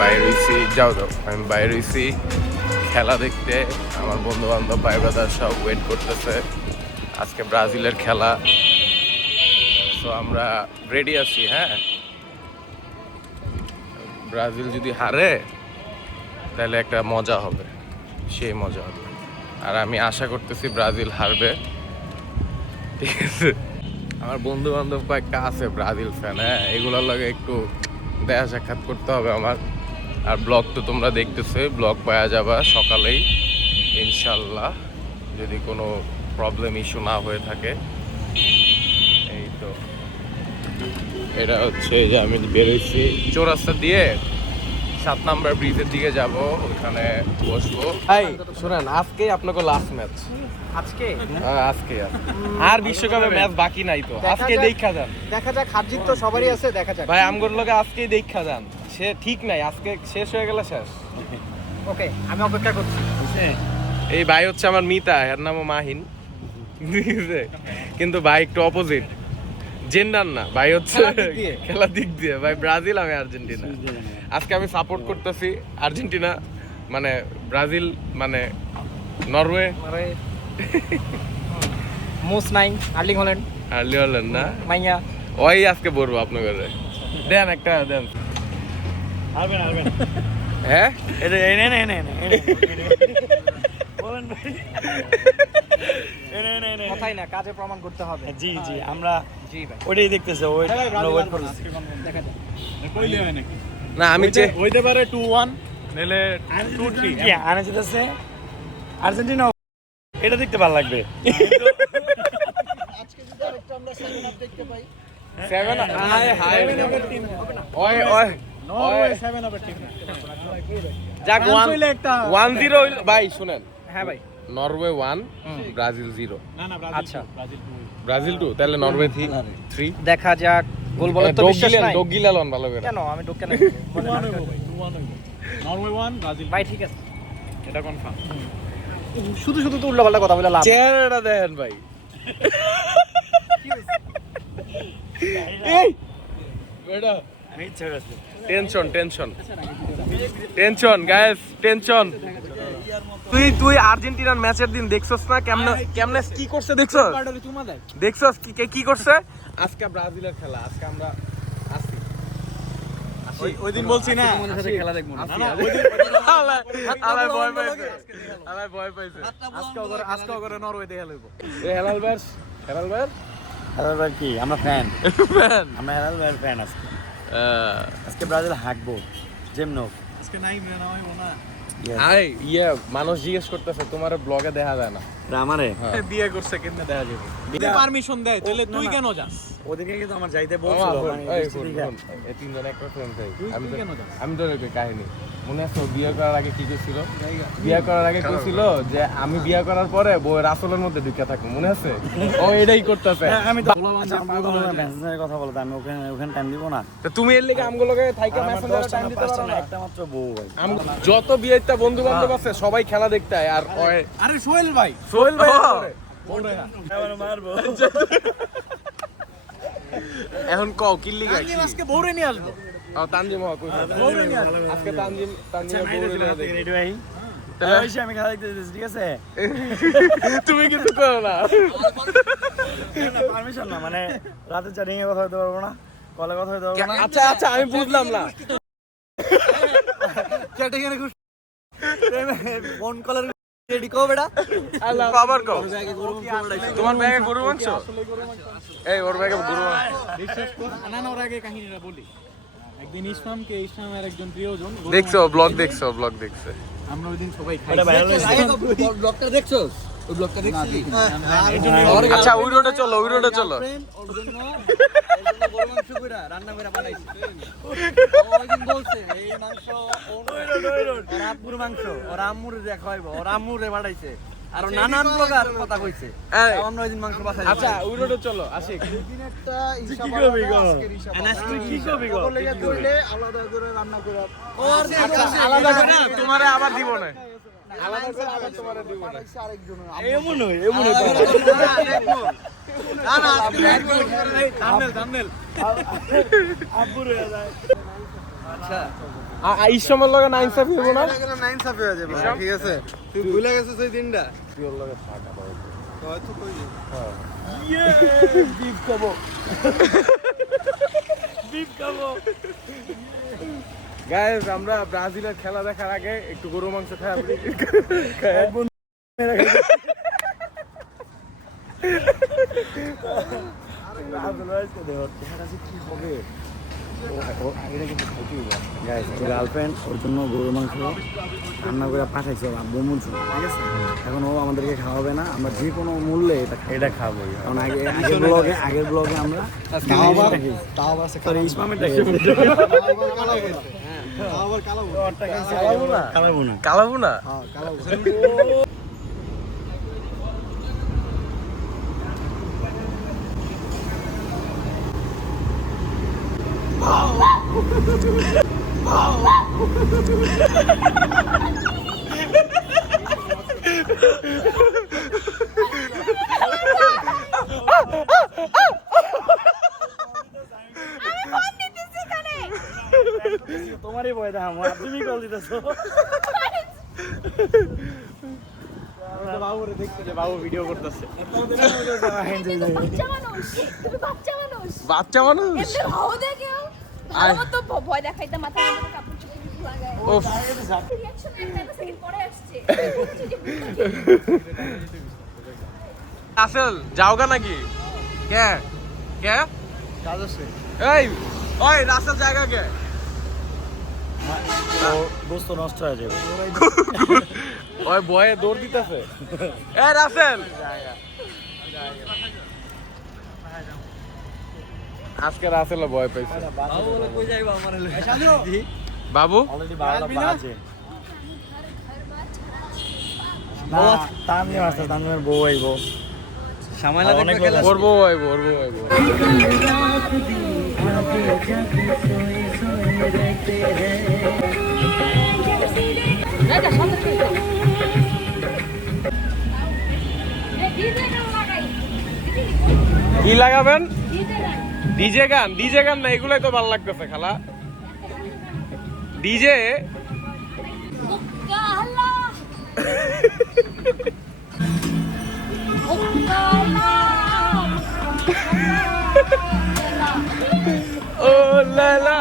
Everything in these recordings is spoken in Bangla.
বাইরে হয়েছি, যাও আমি বাইরে হয়েছি খেলা দেখতে। আমার বন্ধু বান্ধব ভাই ব্রাদার সব ওয়েট করতেছে, আজকে ব্রাজিলের খেলা। তো আমরা রেডি আছি। হ্যাঁ, ব্রাজিল যদি হারে তাহলে একটা মজা হবে, সেই মজা হবে। আর আমি আশা করতেছি ব্রাজিল হারবে, ঠিক আছে। আমার বন্ধু বান্ধব কয়েকটা আছে ব্রাজিল ফ্যান, হ্যাঁ, এগুলোর লাগে একটু দেখা সাক্ষাৎ করতে হবে আমার। আর ব্লগ তো তোমরা দেখতেছো, ব্লগ পাওয়া যাবা সকালেই ইনশাল্লাহ, যদি কোনো প্রবলেম ইস্যু না হয়ে থাকে। এই তো এটা হচ্ছে যে আমি বেরোইছি চৌরাস্তা দিয়ে 7 নম্বর ব্রিজের দিকে যাব, ওখানে বসবো। ভাই শুনেন, আজকেই আপনাকে লাস্ট ম্যাচ। আজকে আজকে আর বিশ্বকাপের ম্যাচ বাকি নাই তো, আজকে দেখা যান। দেখা যাক, হার জিত তো সবারই আছে, দেখা যাক। ভাই আমগোর লগে আজকেই দেখা যান, সে ঠিক নাই, আজকে শেষ হয়ে গেলে শেষ। ওকে, আমি অপেক্ষা করছি। এই ভাই হচ্ছে আমার মিতা, এর নামও মাহিন, ঠিক আছে? কিন্তু ভাই একটু অপোজিট, জেন্ডার না, ভাই হচ্ছে খেলার দিক দিয়ে ভাই ব্রাজিল, আমি আর্জেন্টিনা। আজকে আমি সাপোর্ট করতেছি আর্জেন্টিনা, মানে ব্রাজিল মানে Norway, most nine Erling Haaland, early হলেন না মাইয়া ওই আজকে বলবো আপনাকে, দেন একটা দেন। হ্যাঁ এটা কথাই না, কাজে প্রমাণ করতে হবে। জি জি, আমরা জি ভাই, ওইটাই দেখতেছি, আমরা ওয়েট করতেছি। দেখা যাক। না আমি হইতে পারে 2-1 নালে 2-3 কি আনা যেতেছে আর্জেন্টিনা, এটা দেখতে ভালো লাগবে। আজকে যদি আরেকটা আমরা 7 আপ দেখতে পাই, 7 হাই হাই ওই ওই নরওয়ে 7 আপের টিম যাক 1-0 ভাই শুনেন। হ্যাঁ ভাই, নরওয়ে 1 ব্রাজিল 0। না না, আচ্ছা। ব্রাজিল 2, তাহলে নরওয়ে 3। দেখা যাক। গোল বলার তো বিশ্বাস নাই। ডগিলালন ভালো করে কেন আমি ঢোকে না? 2-1 হইব ভাই, 2-1 হইব। নরওয়ে 1 ব্রাজিল ভাই ঠিক আছে, এটা কনফার্ম। শুধু শুধু তো উল্টাপাল্টা কথা বলে লাভ। চেহারাটা দেখেন ভাই, এই বেটা আমি ইচ্ছা করছে tension tension tension guys, tension. তুই আর্জেন্টিনার ম্যাচের দিন দেখছস না কেমনে কি করছে? দেখছস কি করছে? আজকে ব্রাজিলের খেলা, আজকে আমরা আসি ওই দিন বলছি না খেলা দেখবো না। আলাই ভয় পাইছে, আলাই ভয় পাইছে। আজকে করে নরওয়ে দেখে লইব। এ হেলাল ভাই, হেলাল ভাই, হেলাল ভাই কি আমরা ফ্যান, ফ্যান আমরা হেলাল ভাইয়ের ফ্যান। আজকে ব্রাজিল হাঁকবো যেমন আজকে নাই না হয় না। আরে মানুষ জিজ্ঞেস করতেছে তোমার ব্লগে দেখা যায় না। আমারে বিয়ে করছে কেমনে দেখা যাবে? যদি পারমিশন দেয় তাহলে তুই কেন যাস? ওদিকে কিন্তু আমার যাইতে বলছিল, এই তিনজন একটা ফ্রেন্ড চাই। আমি তো কাহিনী মনে আছে, বিয়ে করার আগে কি করছিল? বিয়ে করার আগে কইছিল যে আমি বিয়ে করার পরে বউয়ের আসলের মধ্যে ঢুকে থাকবো, মনে আছে? ও এটাই করতেছে। আমি তো মেসেঞ্জারে কথা বলতে, আমি ওখানে টাইম দিব না। তো তুমি এর লিগে আমগুলোকে থাইকা মেসেঞ্জারে টাইম দিতে পারো না? একটা মাত্র বউ ভাই, যত বিয়েটা বন্ধু বান্ধব আছে সবাই খেলা দেখতে আয়। আর আরে সোহেল ভাই মারবো। এখন কও কি লিগা আজকে বউরে নিয়ে আসবো। তানজিম আজকে তানজিম রেডি ভাই, আমি খেলা দেখতে যেতেছি, ঠিক আছে? তুমি কিন্তু করো না, পারমিশন না, মানে রাতে চ্যাটিং এ কথা বলতে পারবো না, কলে কথা বলতে পারবো না। আচ্ছা আচ্ছা আমি বুঝলাম না। চ্যাটিং এর ফোন কলের রেডি কো বেটা, আল্লাহ খবর কও। তোমার ব্যাগে গরু মাংস? এই ওর ব্যাগে গরু মাংস। বিশ্বাস কর, আনানোর আগে কাহিনীটা বলি। একদিন ইসলামের একজন প্রিয়জন, দেখছো ব্লগ দেখছো? ব্লগ দেখছে। আমরা ওইদিন সবাই খাই। ব্লগটা দেখছস? ওই ব্লগটা দেখছিস? আচ্ছা ওই রোডে চলো, ওই রোডে চলো। ওর জন্য গরু মাংস কইরা রান্না করে বানাইছে। ওই দিন বলছে এই মাংস ওর আব্বুর মাংস, ওর আম্মুরে দেখাইবো, ওর আম্মুরে বানাইছে। আর নানান ব্লগার কথা কইছে। আমরা ওই দিন মাংস বানাইছি। আচ্ছা ওই রোডে চলো, আসি। ওই দিন একটা কি করবি গো? তুই কি করবি গো? আলাদা করে রান্না করে আলাদা করে না, তোমারে আবার দিব না। আলাদা করে আবার তোমারে দিব না। এমন হয় না না থাম্বনেল আব্বুর হয়ে যায়। আচ্ছা ইসমের লগে না ইনসাফ হইব না নাইন সাফে হয়ে যাবে ঠিক আছে তুই ভুলে গেছিস ওই দিনটা হয়তো কই বিফ খাবো বিফ খাবো গাইস আমরা ব্রাজিলের খেলা দেখার আগে একটু গরু মাংস খাই আপনি কি হবে গার্লফ্রেন্ড ওর জন্য গরুর মাংস রান্না করে পাঠাইছে আব্বু মুলছে ঠিক আছে এখন ও আমাদেরকে খাওয়াবে না আমরা যে কোনো মূল্যে এটা খাবো কারণ আগের ব্লগে আমরা কালাবো না তোমারই ভয় দেখা তুমি কল দিতেছো বাবুরে দেখতে যে বাবু ভিডিও করতেছে বাচ্চা মানুষ ভয় দেখাইতে মাথায় কাপড় চোপড় লাগায় ও রিঅ্যাকশন একটা সেকেন্ড পরে আসছে আসল যাওগা নাকি কে কে কাজ আছে এই ওই রাস্তার জায়গা কে গোস্ত নষ্ট হয়ে যাবে ওই বয়ে দৌড় দিতেছে এ রাসেল আজকে রাসেল ভয় পাইছে বাবু বলে কই যাইবো আমার বাবু অলরেডি 12টা বাজে না তানভীর আসছে তানভীর বউ আইবো সামাইলা দেখবে করবো আইবো রাজা সামনে চলে কি লাগাবেন ডিজে গান ডিজে গান না এগুলাই তো ভালো লাগতেছে খালা ডিজে গালা গালা ও লালা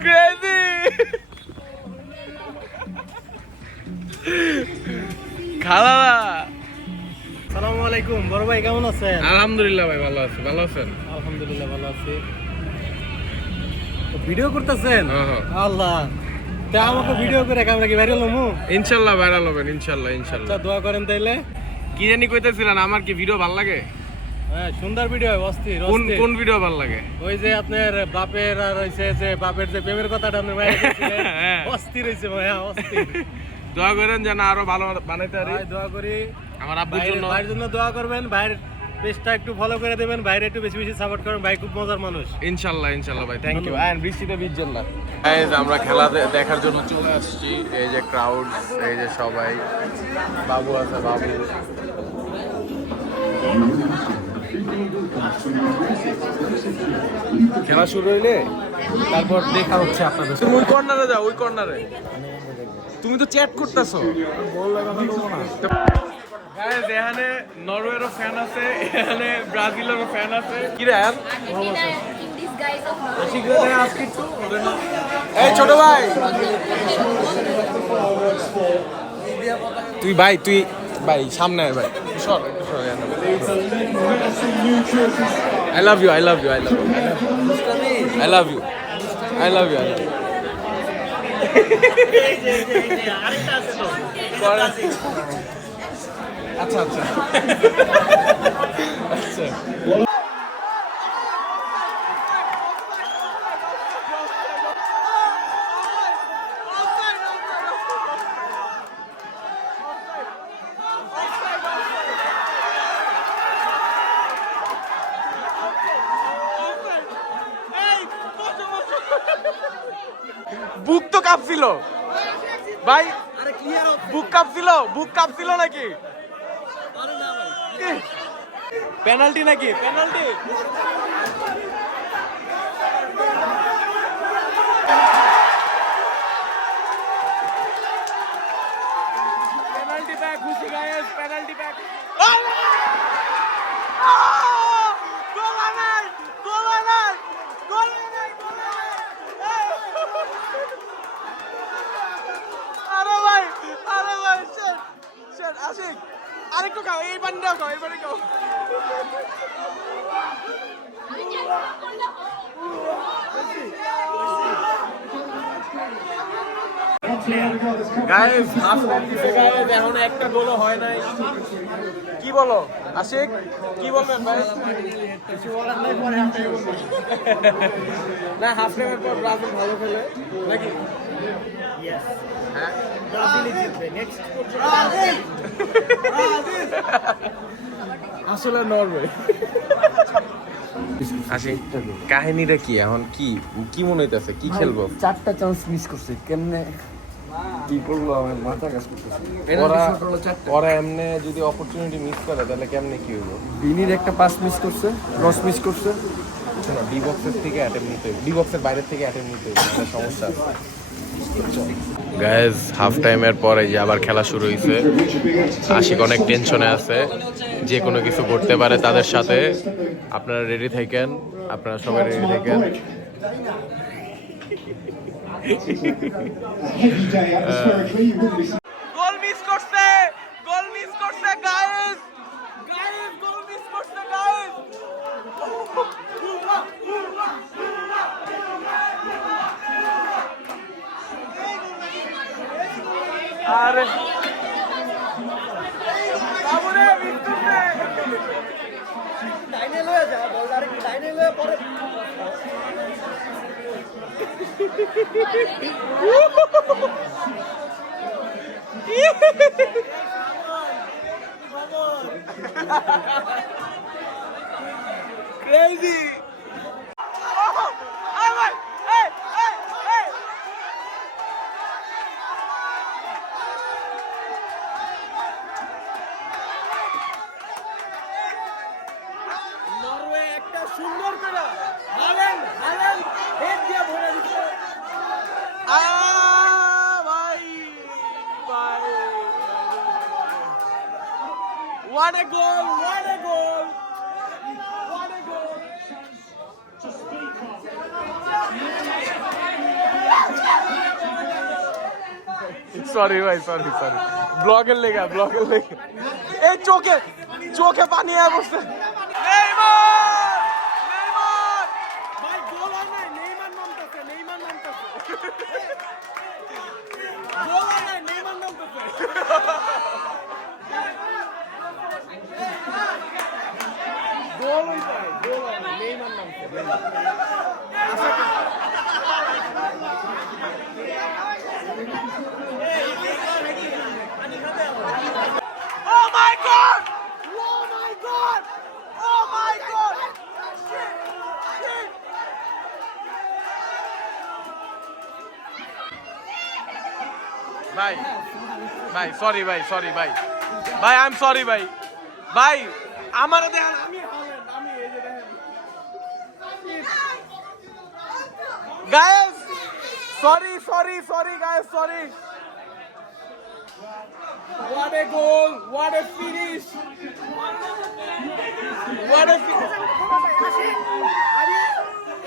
ক্রেজি খালা আসসালামু আলাইকুম বড় ভাই কেমন আছেন আলহামদুলিল্লাহ ভাই ভালো আছেন আলহামদুলিল্লাহ ভালো আছি ভিডিও করতেছেন হ্যাঁ। আল্লাহ তা আমাকে ভিডিও করে আমরা কি ভাইরাল হমু ইনশাআল্লাহ ভাইরাল হবেন ইনশাআল্লাহ আচ্ছা দোয়া করেন তাইলে কি জানি কইতেছিলেন আমার কি ভিডিও ভালো লাগে হ্যাঁ সুন্দর ভিডিও অস্থির কোন অস্থির। কোন ভিডিও ভালো লাগে ওই যে আপনার বাপের আর হইছে যে বাপের যে প্রেমের কথাটা আপনার মায়ের কইছিলেন, হ্যাঁ। অস্থির হইছে ভাইয়া অস্থির দোয়া করেন যেন আরো ভালো বানাইতে পারি ভাই দোয়া করি আমার আব্বুর জন্য ভাইয়ের জন্য দোয়া করবেন ভাইয়ের পেজটা একটু ফলো করে দেবেন ভাইয়ের একটু বেশি বেশি সাপোর্ট করবেন ভাই খুব মজার মানুষ ইনশাআল্লাহ ভাই থ্যাংক ইউ এন্ড বৃষ্টিতে ভিজছেন না গাইস আমরা খেলা দেখার জন্য চলে আসছি এই যে ক্রাউড এই যে সবাই বাবু আছে বাবু খেলা শুরু হইলে তারপর দেখা হচ্ছে আপনাদের তুমি ওই কর্নারে যাও ওই কর্নারে তুমি তো চ্যাট করতেছো গাইস এখানে নরওয়েরও ফ্যান আছে এখানে ব্রাজিলেরও ফ্যান আছে কি রে in disguise of আজকে একটু এই ছোট ভাই তুই ভাই সামনে আয় ভাই সর I love you আচ্ছা বুক তো কাঁপছিল ভাই বুক কাঁপছিল নাকি পেনাল্টি নাকি পেনাল্টি পেনাল্টি প্যাক খুশি গাইস পেনাল্টি প্যাক আরেকটু খাও এই পানিটাও খাও এই পানি খাও গাইস হাফ টাইম দিছে গাইস এখনো একটা গোলও হয় নাই কি বলো আশিক কি বলবেন ভাই কিছু বলার নাই পরে হাফ টাইম না হাফ টাইমের পর ব্রাজিল ভালো খেলে নাকি ব্রাজিলই জিতবে নেক্সট আসলে নরওয়ে আশিক কাহিনীটা কি এখন কি কি মনে হইতাছে কি খেলবো 4টা চান্স মিস করছে কেমনে কি করবো আমার মাথা কাজ করতেছে ওরা এমনি যদি অপরচুনিটি মিস করে তাহলে কেমনে কি হইব বিনির একটা পাস মিস করছে ক্রস মিস করছে শোনো ডি বক্সের থেকে অ্যাটেম্প নিতে হবে ডি বক্সের বাইরের থেকে অ্যাটেম্প নিতে হবে এটা সমস্যা আছে গাইজ হাফ টাইমের পরে যে আবার খেলা শুরু হয়েছে আশিক অনেক টেনশনে আছে যে কোনো কিছু করতে পারে তাদের সাথে আপনারা রেডি থাকেন আপনারা সবাই রেডি থাকেন গোল মিস করছে গাইজ গোল মিস করছে গাইজ আরে বাবুরে মিস করছে ডাইনে লয়ে যা বল আর কি ডাইনে লয়ে পরে Crazy! নরওয়ে একটা সুন্দর করে হালেন্ড হেড দিয়ে ভরে দিচ্ছে What a goal! What a goal! Sorry ভাই সরি ব্লগের লেগা এই চোখে পানি আয় বসছে ভাই গোল হয় নাই নেইমার নামতেছে গোল হয় নাই নেইমার নামতেছে গোল হয় না নেইমার নামছে Oh my god! ভাই সরি ভাই আই এম সরি ভাই আমার দেখেন আমি এই যে দেখেন guys sorry guys sorry What a goal! What a finish!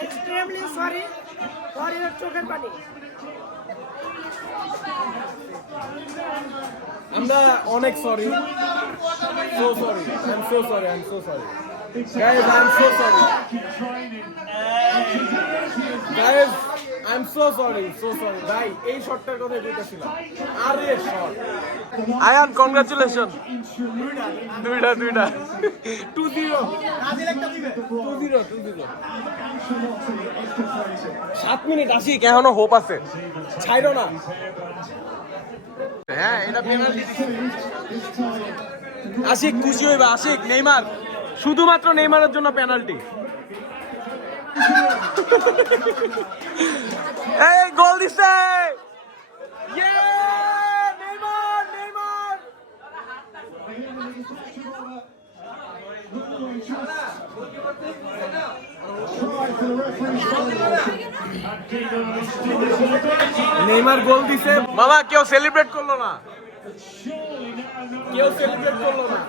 extremely sorry for your চোখের পানি আমরা অনেক sorry so sorry I'm so sorry guys I'm so sorry guys I'm so sorry ভাই এই শটটার কথা কইতাছিলাম আরে শট আয়ান কংগ্রাচুলেশন দুইটা 2-0 ব্রাজিল একটা দিবে 2-0 7 মিনিট আসি এখনো হোপ আছে ছাইরো না হ্যাঁ এটা পেনাল্টি আশিক খুশি হইবা আশিক নেইমার শুধুমাত্র নেইমারের জন্য পেনাল্টি এই গোল দিছে ইয়ে নেইমার নেইমার গোল দিছে মামা, কেউ সেলিব্রেট করলো না, কেউ সেলিব্রেট করলো না।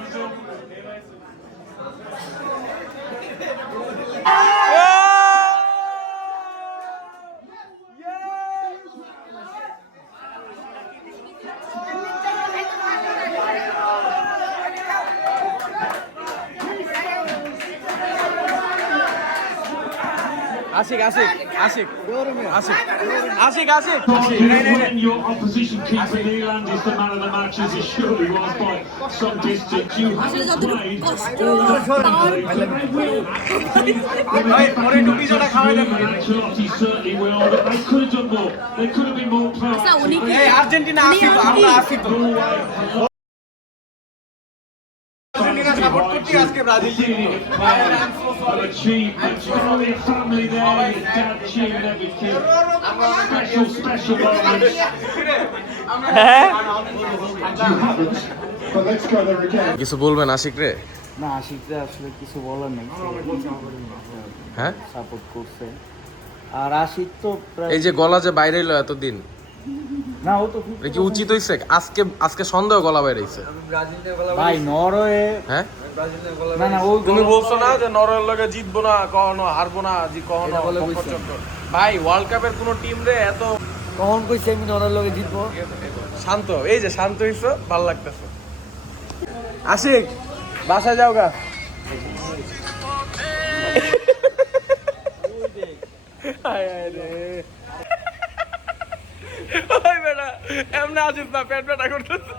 আশিক আশিক আশিক আশিক আশিক আশিক When your opposition keeper Neeland is the man of the match, as he surely was by some distance, you haven't played. Ancelotti certainly will, but they could have done more. They could have been more proactive. Argentina আসি তো, আমরা আসি তো। সাপোর্ট করছি আজকে Brazil team. Achievements from your family there, your dad cheering everything. Special moments. You haven't, but let's go there again. কিছু বলবেন আশিক রে? না আশিকরা আসলে কিছু বলার নেই, হ্যাঁ, সাপোর্ট করছে। আর আশিক তো এই যে গলা যে বাইরে এলো এতদিন, না ও তো এটা কি উচিত হইছে? আজকে আজকে সন্দেহ গলা বাইরে হইছে ভাই নরওয়ে, হ্যাঁ। না না ও তুমি বলছো না যে নরওয়ের লগে জিতবো না, কখনো হারবো না, জি কখনো চক্কর। ভাই ওয়ার্ল্ড কাপের কোন টিম রে এত কখন কইছে আমি নরওয়ের লগে জিতবো? শান্ত, এই যে শান্ত হইছো, ভালো লাগতেছে। আশিক বাসায় যাও গা। হায় হায় রে, ওই বেটা এমনি আসিস না, পেট পেটা করতেছে।